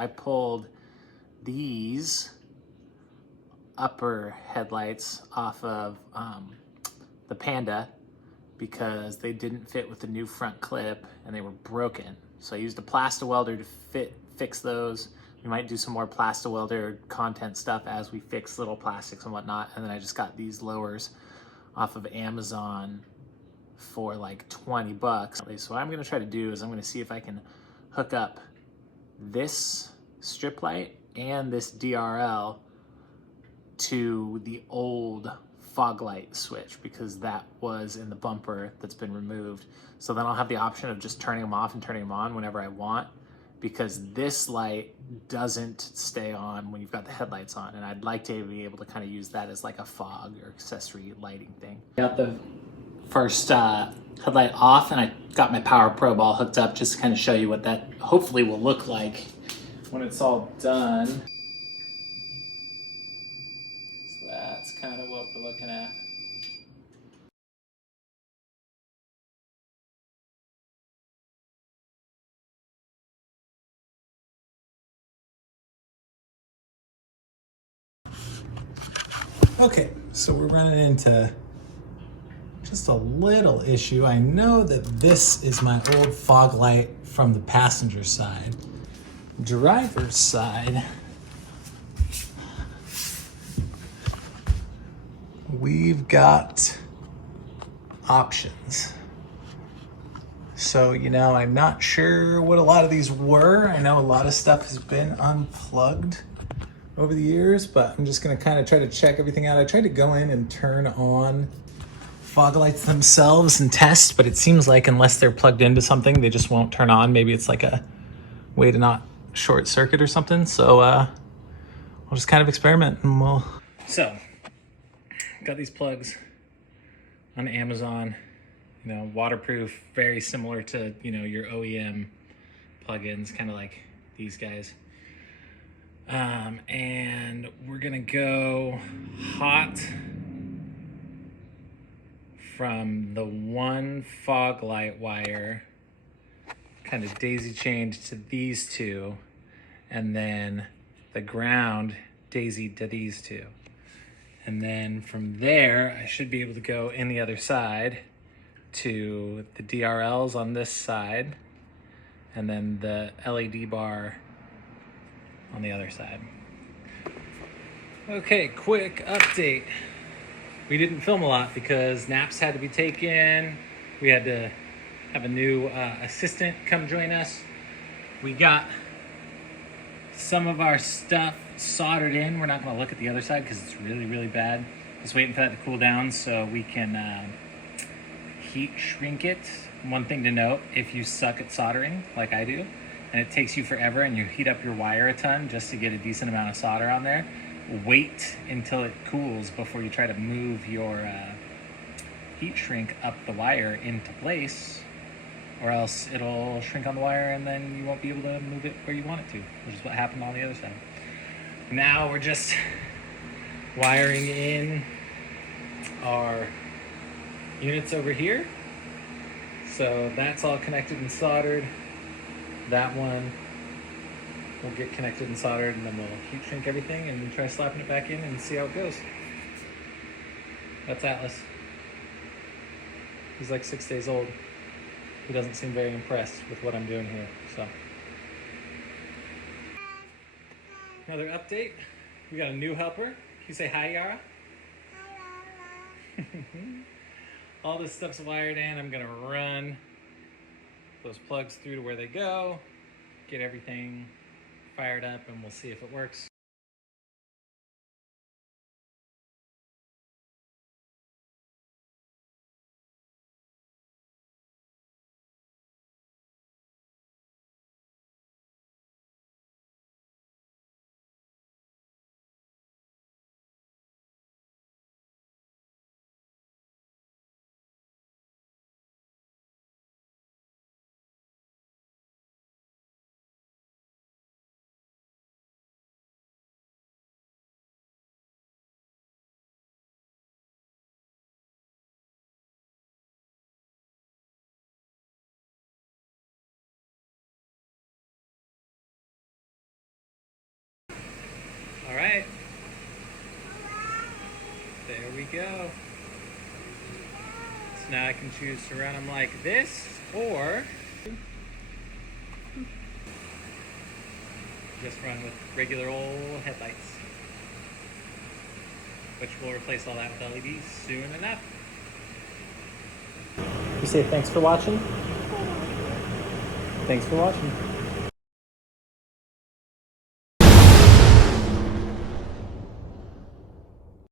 I pulled these upper headlights off of the Panda because they didn't fit with the new front clip and they were broken. So I used a Plasta welder to fix those. We might do some more Plasta welder content stuff as we fix little plastics and whatnot. And then I just got these lowers off of Amazon for like 20 bucks. So what I'm gonna try to do is I'm gonna see if I can hook up this strip light and this DRL to the old fog light switch because that was in the bumper that's been removed. So then I'll have the option of just turning them off and turning them on whenever I want, because this light doesn't stay on when you've got the headlights on, and I'd like to be able to kind of use that as like a fog or accessory lighting thing. Got the first headlight off, and I got my power probe all hooked up just to kind of show you what that hopefully will look like when it's all done. So that's kind of what we're looking at. Okay, so we're running into just a little issue. I know that this is my old fog light from the passenger side. Driver's side, we've got options. So, you know, I'm not sure what a lot of these were. I know a lot of stuff has been unplugged over the years, but I'm just gonna kind of try to check everything out. I tried to go in and turn on fog lights themselves and test, but it seems like unless they're plugged into something, they just won't turn on. Maybe it's like a way to not short circuit or something. So I'll just kind of experiment and we'll... So, got these plugs on Amazon, you know, waterproof, very similar to, you know, your OEM plugins, kind of like these guys. And we're gonna go hot from the one fog light wire, kind of daisy chained to these two, and then the ground daisy to these two. And then from there, I should be able to go in the other side to the DRLs on this side, and then the LED bar on the other side. Okay, quick update. We didn't film a lot because naps had to be taken. We had to have a new assistant come join us. We got some of our stuff soldered in. We're not gonna look at the other side because it's really, really bad. Just waiting for that to cool down so we can heat shrink it. One thing to note, if you suck at soldering like I do, and it takes you forever and you heat up your wire a ton just to get a decent amount of solder on there, wait until it cools before you try to move your heat shrink up the wire into place, or else it'll shrink on the wire and then you won't be able to move it where you want it to, which is what happened on the other side. Now we're just wiring in our units over here. So that's all connected and soldered. That one will get connected and soldered, and then we'll heat shrink everything and try slapping it back in and see how it goes. That's Atlas. He's like 6 days old. He doesn't seem very impressed with what I'm doing here, so. Another update. We got a new helper. Can you say hi, Yara? Hi, Yara. All this stuff's wired in. I'm gonna run those plugs through to where they go, get everything fired up, and we'll see if it works. There we go. So now I can choose to run them like this, or just run with regular old headlights, which will replace all that with LEDs soon enough. You say thanks for watching? Thanks for watching.